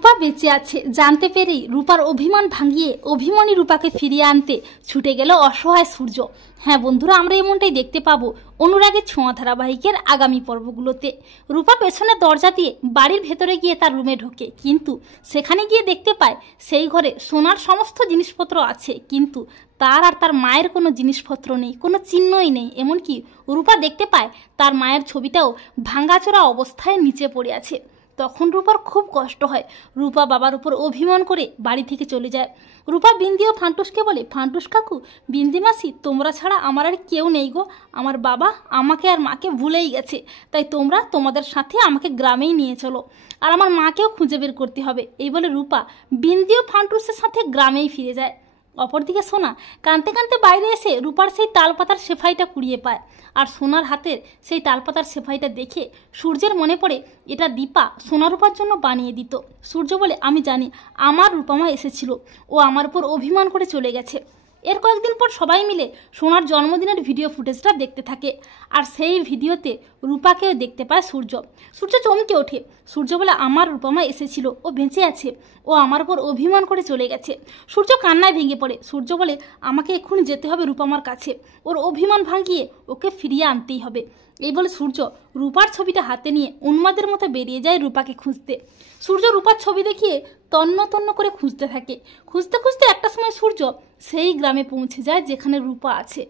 রূপা বেঁচে আছে জানতে পেরেই রূপার অভিমান ভাঙিয়ে অভিমানী রূপাকে ফিরিয়ে আনতে ছুটে গেল অসহায় সূর্য। হ্যাঁ বন্ধুরা, আমরা এমনটাই দেখতে পাবো অনুরাগের ছোঁয়া ধারাবাহিকের আগামী পর্বগুলোতে। রূপা পেছনের দরজা দিয়ে বাড়ির ভেতরে গিয়ে তার রুমে ঢোকে, কিন্তু সেখানে গিয়ে দেখতে পায় সেই ঘরে সোনার সমস্ত জিনিসপত্র আছে, কিন্তু তার আর তার মায়ের কোনো জিনিসপত্র নেই, কোনো চিহ্নই নেই। এমনকি রূপা দেখতে পায় তার মায়ের ছবিটাও ভাঙাচোরা অবস্থায় নিচে পড়ে আছে। তখন রূপার খুব কষ্ট হয়। রূপা বাবার উপর অভিমান করে বাড়ি থেকে চলে যায়। রূপা বিন্দি ও ফান্টুসকে বলে, ফান্টুস কাকু, বিন্দি মাসি, তোমরা ছাড়া আমার আর কেউ নেই গো। আমার বাবা আমাকে আর মাকে ভুলেই গেছে, তাই তোমরা তোমাদের সাথে আমাকে গ্রামেই নিয়ে চলো, আর আমার মাকেও খুঁজে বের করতে হবে। এই বলে রূপা বিন্দি ও ফান্টুসের সাথে গ্রামেই ফিরে যায়। অপরদিকে সোনা কাঁদতে কাঁদতে বাইরে এসে রূপার সেই তালপাতার সেফাইটা কুড়িয়ে পায়, আর সোনার হাতের সেই তালপাতার সেফাইটা দেখে সূর্যের মনে পড়ে এটা দীপা সোনা রূপার জন্য বানিয়ে দিত। সূর্য বলে, আমি জানি আমার রূপামা এসেছিল, ও আমার উপর অভিমান করে চলে গেছে। এর কয়েকদিন পর সবাই মিলে সোনার জন্মদিনের ভিডিও ফুটেজটা দেখতে থাকে, আর সেই ভিডিওতে রূপাকেও দেখতে পায় সূর্য। সূর্য চমকে ওঠে। সূর্য বলে, আমার রূপামা এসেছিল, ও বেঁচে আছে, ও আমার উপর অভিমান করে চলে গেছে। সূর্য কান্নায় ভেঙে পড়ে। সূর্য বলে, আমাকে এক্ষুনি যেতে হবে রূপামার কাছে, ওর অভিমান ভাঙিয়ে ওকে ফিরিয়ে আনতেই হবে। এই বলে সূর্য রূপার ছবিটা হাতে নিয়ে উন্মাদের মতো বেরিয়ে যায় রূপাকে খুঁজতে। সূর্য রূপার ছবি দেখিয়ে তন্ন তন্ন করে খুঁজতে থাকে। খুঁজতে খুঁজতে একটা সময় সূর্য সেই গ্রামে পৌঁছে যায় যেখানে রূপা আছে।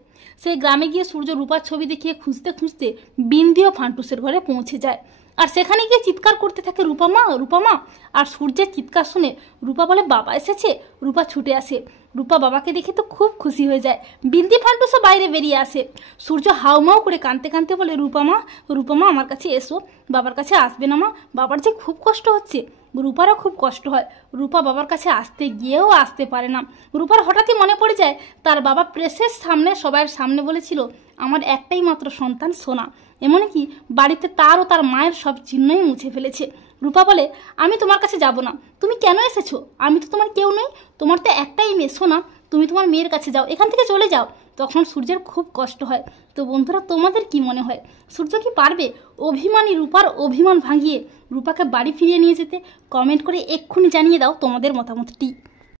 সেই গ্রামে গিয়ে সূর্য রূপার ছবি দেখিয়ে খুঁজতে খুঁজতে বিন্দি ও ফান্টুসের ঘরে পৌঁছে যায়, আর সেখানে গিয়ে চিৎকার করতে থাকে, রূপামা, রূপামা। আর সূর্যের চিৎকার শুনে রূপা বলে, বাবা এসেছে। রূপা ছুটে আসে। রূপা বাবাকে দেখে তো খুব খুশি হয়ে যায়। বিন্দি ফান্টুসও বাইরে বেরিয়ে আসে। সূর্য হাউমাউ করে কাঁদতে কাঁদতে বলে, রূপামা, রূপামা, আমার কাছে এসো, বাবার কাছে আসবে না মা, বাবার যে খুব কষ্ট হচ্ছে। রূপারও খুব কষ্ট হয়। রূপা বাবার কাছে আসতে গিয়েও আসতে পারে না। রূপার হঠাৎই মনে পড়ে যায় তার বাবা প্রেসের সামনে, সবার সামনে বলেছিল, আমার একটাই মাত্র সন্তান সোনা। এমনকি বাড়িতে তার ও তার মায়ের সব চিহ্নই মুছে ফেলেছে। রূপা বলে, আমি তোমার কাছে যাব না। তুমি কেন এসেছো? আমি তো তোমার কেউ নই, তোমার তো একটাই মেয়ে সোনা, তুমি তোমার মেয়ের কাছে যাও, এখান থেকে চলে যাও। তখন সূর্যের খুব কষ্ট হয়। তো বন্ধুরা, তোমাদের কি মনে হয়, সূর্য কি পারবে অভিমানী রূপার অভিমান ভাঙিয়ে রূপাকে বাড়ি ফিরিয়ে নিয়ে যেতে? কমেন্ট করে এক্ষুনি জানিয়ে দাও তোমাদের মতামতটি।